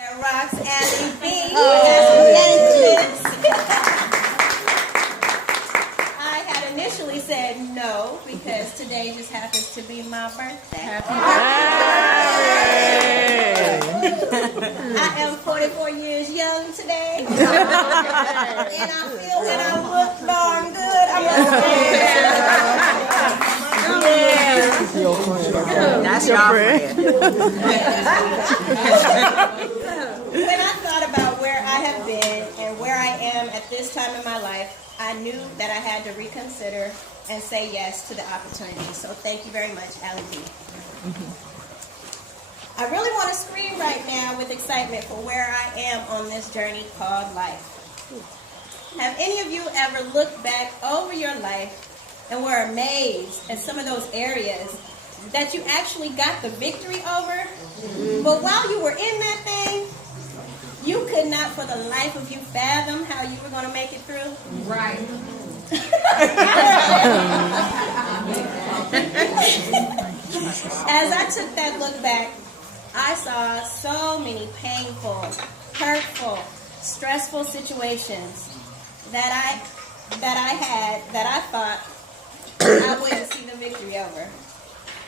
Rocks Alley B. I had initially said no because today just happens to be my birthday. Happy birthday! I am 44 years young today, and I feel and I look darn good. That's your friend. When I thought about where I have been and where I am at this time in my life, I knew that I had to reconsider and say yes to the opportunity. So thank you very much, Allie B. I really want to scream right now with excitement for where I am on this journey called life. Have any of you ever looked back over your life and were amazed at some of those areas that you actually got the victory over? But while you were in that thing, you could not for the life of you fathom how you were going to make it through? Right. As I took that look back, I saw so many painful, hurtful, stressful situations that I thought I wouldn't see the victory over.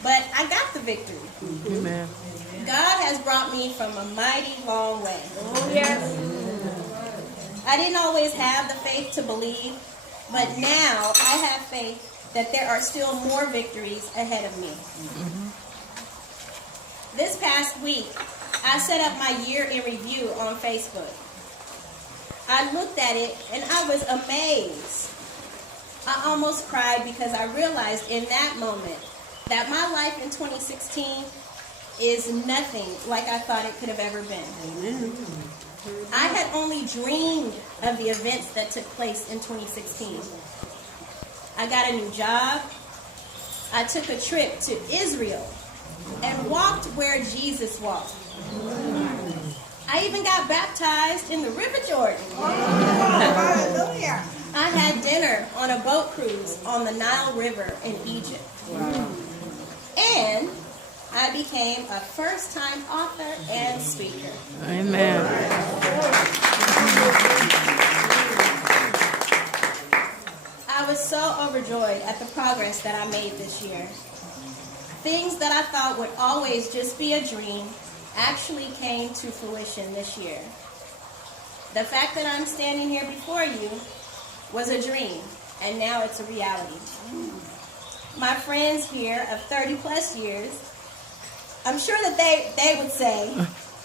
But I got the victory. Amen. God has brought me from a mighty long way. Oh, yes. I didn't always have the faith to believe, but now I have faith that there are still more victories ahead of me. Mm-hmm. This past week, I set up my year in review on Facebook. I looked at it and I was amazed. I almost cried because I realized in that moment that my life in 2016 is nothing like I thought it could have ever been. Amen. I had only dreamed of the events that took place in 2016. I got a new job. I took a trip to Israel and walked where Jesus walked. I even got baptized in the River Jordan. Hallelujah. I had dinner on a boat cruise on the Nile River in Egypt. Wow. And I became a first-time author and speaker. Amen. I was so overjoyed at the progress that I made this year. Things that I thought would always just be a dream actually came to fruition this year. The fact that I'm standing here before you was a dream, and now it's a reality. My friends here of 30 plus years, I'm sure that they would say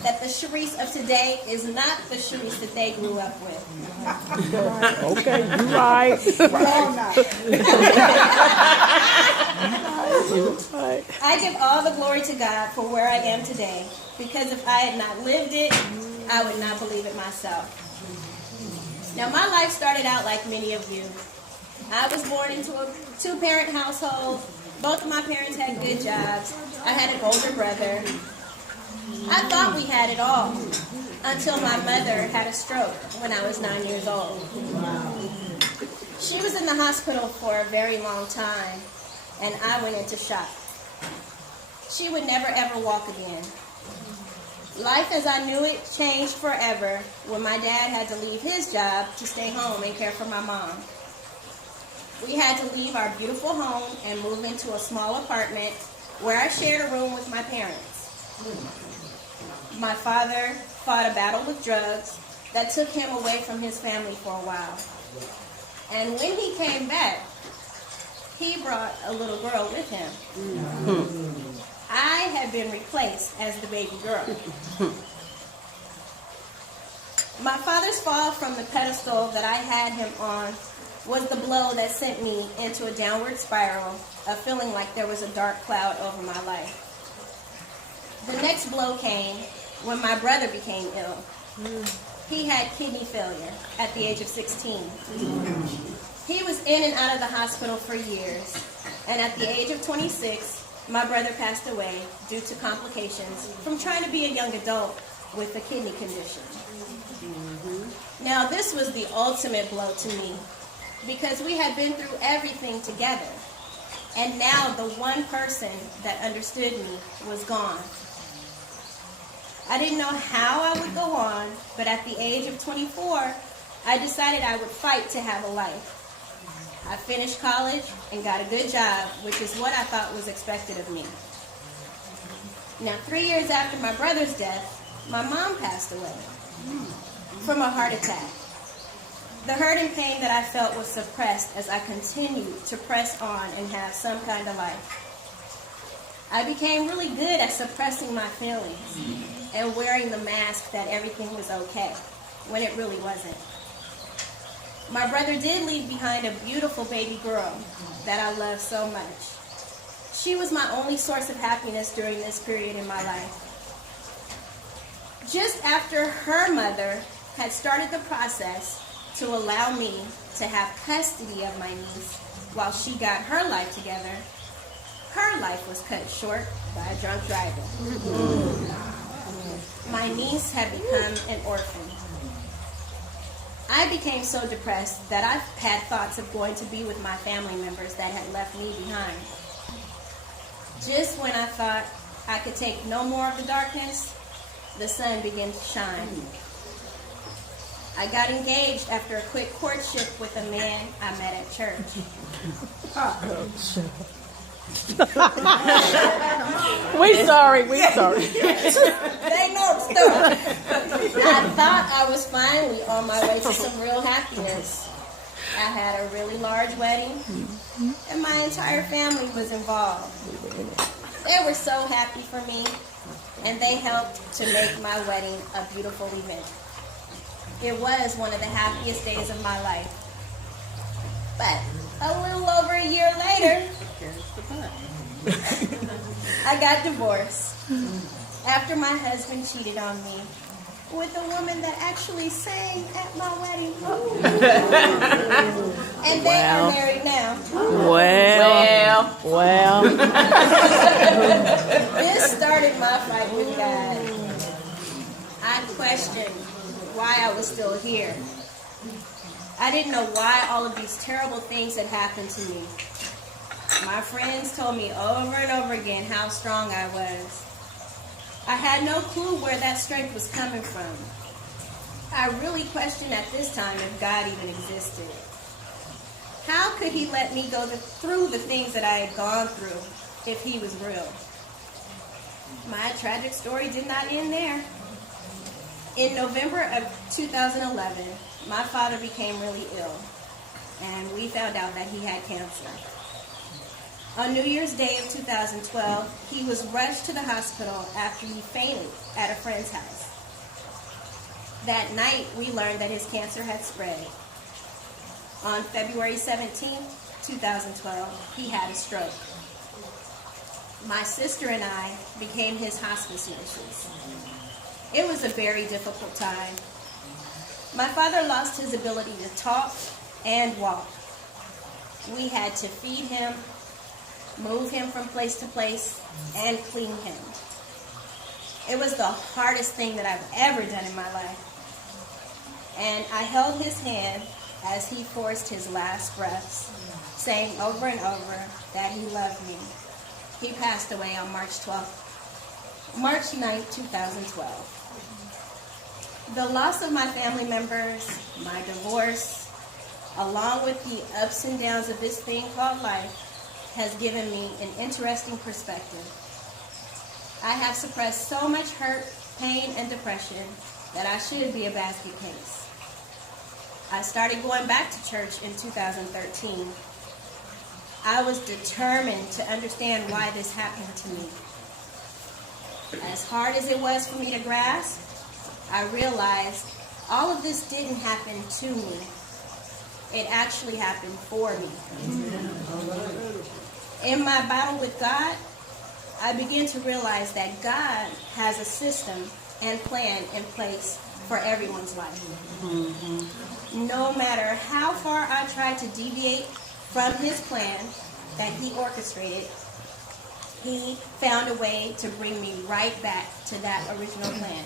that the Sharice of today is not the Sharice that they grew up with. Okay, you're right. I give all the glory to God for where I am today, because if I had not lived it, I would not believe it myself. Now, my life started out like many of you. I was born into a two-parent household. Both of my parents had good jobs. I had an older brother. I thought we had it all until my mother had a stroke when I was 9 years old. She was in the hospital for a very long time, and I went into shock. She would never ever walk again. Life as I knew it changed forever when my dad had to leave his job to stay home and care for my mom. We had to leave our beautiful home and move into a small apartment where I shared a room with my parents. My father fought a battle with drugs that took him away from his family for a while. And when he came back, he brought a little girl with him. I had been replaced as the baby girl. My father's fall from the pedestal that I had him on was the blow that sent me into a downward spiral of feeling like there was a dark cloud over my life. The next blow came when my brother became ill. He had kidney failure at the age of 16. He was in and out of the hospital for years, and at the age of 26, my brother passed away due to complications from trying to be a young adult with a kidney condition. Now, this was the ultimate blow to me, because we had been through everything together, and now the one person that understood me was gone. I didn't know how I would go on, but at the age of 24, I decided I would fight to have a life. I finished college and got a good job, which is what I thought was expected of me. Now, 3 years after my brother's death, my mom passed away from a heart attack. The hurt and pain that I felt was suppressed as I continued to press on and have some kind of life. I became really good at suppressing my feelings and wearing the mask that everything was okay, when it really wasn't. My brother did leave behind a beautiful baby girl that I love so much. She was my only source of happiness during this period in my life. Just after her mother had started the process to allow me to have custody of my niece while she got her life together, her life was cut short by a drunk driver. My niece had become an orphan. I became so depressed that I had thoughts of going to be with my family members that had left me behind. Just when I thought I could take no more of the darkness, the sun began to shine. I got engaged after a quick courtship with a man I met at church. We sorry. They know the story. I thought I was finally on my way to some real happiness. I had a really large wedding, and my entire family was involved. They were so happy for me, and they helped to make my wedding a beautiful event. It was one of the happiest days of my life. But a little over a year later, I got divorced after my husband cheated on me with a woman that actually sang at my wedding. And they are married now. Well. This started my fight with God. I questioned why I was still here. I didn't know why all of these terrible things had happened to me. My friends told me over and over again how strong I was. I had no clue where that strength was coming from. I really questioned at this time if God even existed. How could he let me go through the things that I had gone through if he was real? My tragic story did not end there. In November of 2011, my father became really ill, and we found out that he had cancer. On New Year's Day of 2012, he was rushed to the hospital after he fainted at a friend's house. That night, we learned that his cancer had spread. On February 17, 2012, he had a stroke. My sister and I became his hospice nurses. It was a very difficult time. My father lost his ability to talk and walk. We had to feed him, move him from place to place, and clean him. It was the hardest thing that I've ever done in my life. And I held his hand as he forced his last breaths, saying over and over that he loved me. He passed away on March 9, 2012. The loss of my family members, my divorce, along with the ups and downs of this thing called life, has given me an interesting perspective. I have suppressed so much hurt, pain, and depression that I should be a basket case. I started going back to church in 2013. I was determined to understand why this happened to me. As hard as it was for me to grasp, I realized all of this didn't happen to me. It actually happened for me. In my battle with God, I began to realize that God has a system and plan in place for everyone's life. No matter how far I tried to deviate from his plan that he orchestrated, he found a way to bring me right back to that original plan.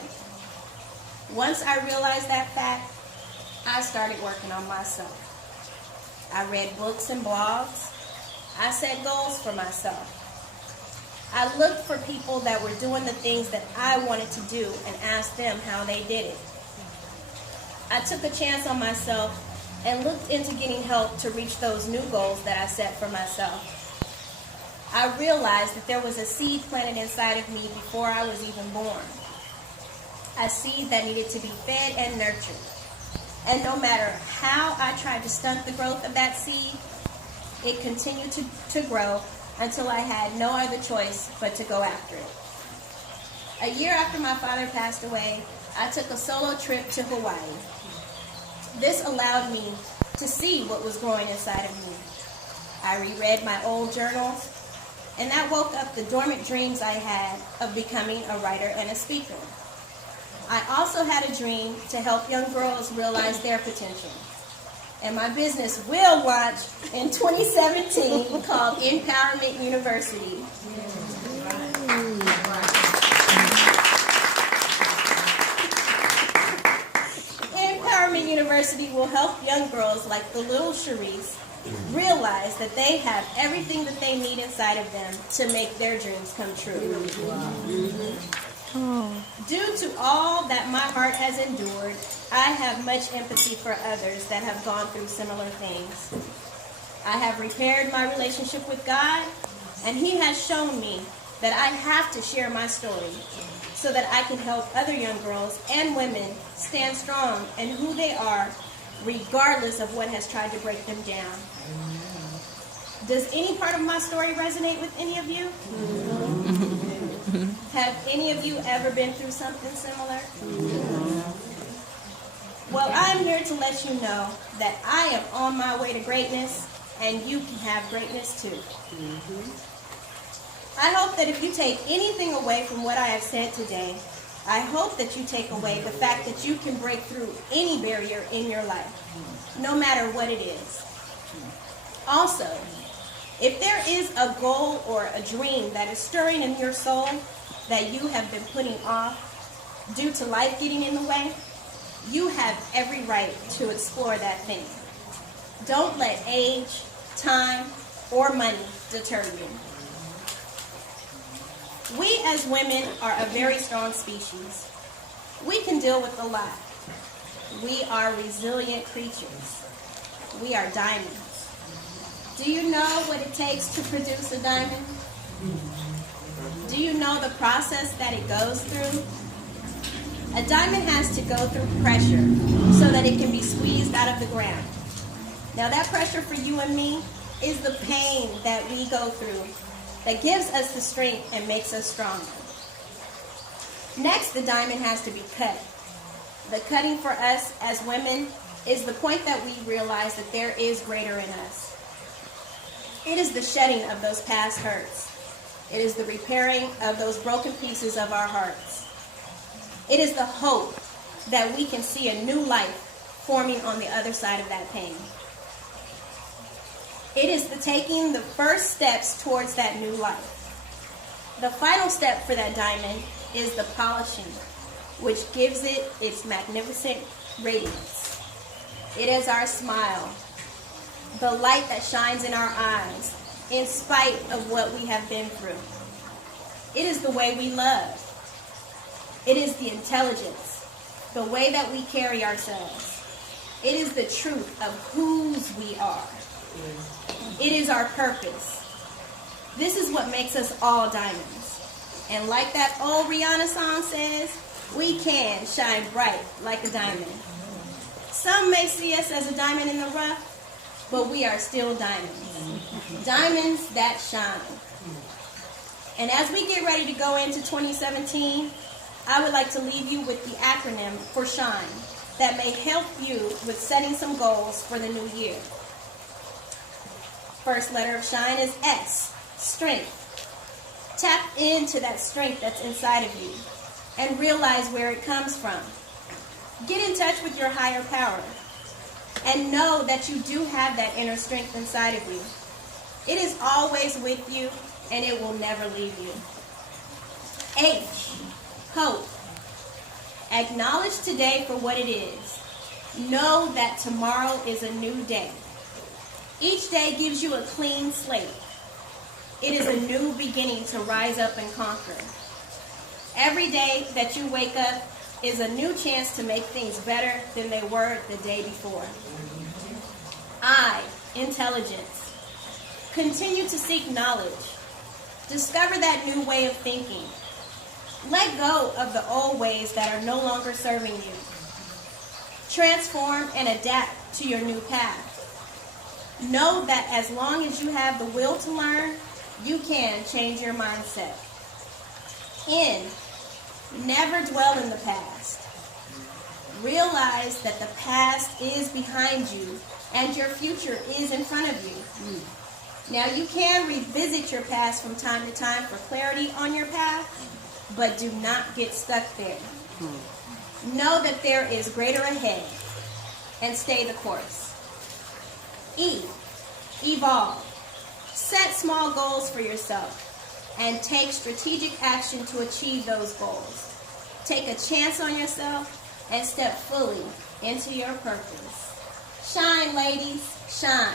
Once I realized that fact, I started working on myself. I read books and blogs. I set goals for myself. I looked for people that were doing the things that I wanted to do and asked them how they did it. I took a chance on myself and looked into getting help to reach those new goals that I set for myself. I realized that there was a seed planted inside of me before I was even born. A seed that needed to be fed and nurtured. And no matter how I tried to stunt the growth of that seed, it continued to grow until I had no other choice but to go after it. A year after my father passed away, I took a solo trip to Hawaii. This allowed me to see what was growing inside of me. I reread my old journals, and that woke up the dormant dreams I had of becoming a writer and a speaker. I also had a dream to help young girls realize their potential. And my business will launch in 2017 called Empowerment University. Empowerment University will help young girls like the little Sharice realize that they have everything that they need inside of them to make their dreams come true. Due to all that my heart has endured, I have much empathy for others that have gone through similar things. I have repaired my relationship with God, and He has shown me that I have to share my story so that I can help other young girls and women stand strong in who they are, regardless of what has tried to break them down. Does any part of my story resonate with any of you? Have any of you ever been through something similar? Well, I'm here to let you know that I am on my way to greatness, and you can have greatness too. I hope that if you take anything away from what I have said today, I hope that you take away the fact that you can break through any barrier in your life, no matter what it is. Also, if there is a goal or a dream that is stirring in your soul that you have been putting off due to life getting in the way, you have every right to explore that thing. Don't let age, time, or money deter you. We as women are a very strong species. We can deal with a lot. We are resilient creatures. We are diamonds. Do you know what it takes to produce a diamond? Do you know the process that it goes through? A diamond has to go through pressure so that it can be squeezed out of the ground. Now that pressure for you and me is the pain that we go through that gives us the strength and makes us stronger. Next, the diamond has to be cut. The cutting for us as women is the point that we realize that there is greater in us. It is the shedding of those past hurts. It is the repairing of those broken pieces of our hearts. It is the hope that we can see a new life forming on the other side of that pain. It is the taking the first steps towards that new life. The final step for that diamond is the polishing, which gives it its magnificent radiance. It is our smile, the light that shines in our eyes, in spite of what we have been through. It is the way we love. It is the intelligence, the way that we carry ourselves. It is the truth of whose we are. It is our purpose. This is what makes us all diamonds. And like that old Rihanna song says, we can shine bright like a diamond. Some may see us as a diamond in the rough, but we are still diamonds. Diamonds that shine. And as we get ready to go into 2017, I would like to leave you with the acronym for SHINE that may help you with setting some goals for the new year. First letter of SHINE is S, strength. Tap into that strength that's inside of you and realize where it comes from. Get in touch with your higher power and know that you do have that inner strength inside of you. It is always with you and it will never leave you. H, hope. Acknowledge today for what it is. Know that tomorrow is a new day. Each day gives you a clean slate. It is a new beginning to rise up and conquer. Every day that you wake up is a new chance to make things better than they were the day before. I, intelligence, continue to seek knowledge. Discover that new way of thinking. Let go of the old ways that are no longer serving you. Transform and adapt to your new path. Know that as long as you have the will to learn, you can change your mindset. N, never dwell in the past. Realize that the past is behind you and your future is in front of you. Now, you can revisit your past from time to time for clarity on your path, but do not get stuck there. Know that there is greater ahead and stay the course. E, evolve. Set small goals for yourself and take strategic action to achieve those goals. Take a chance on yourself and step fully into your purpose. Shine, ladies, shine.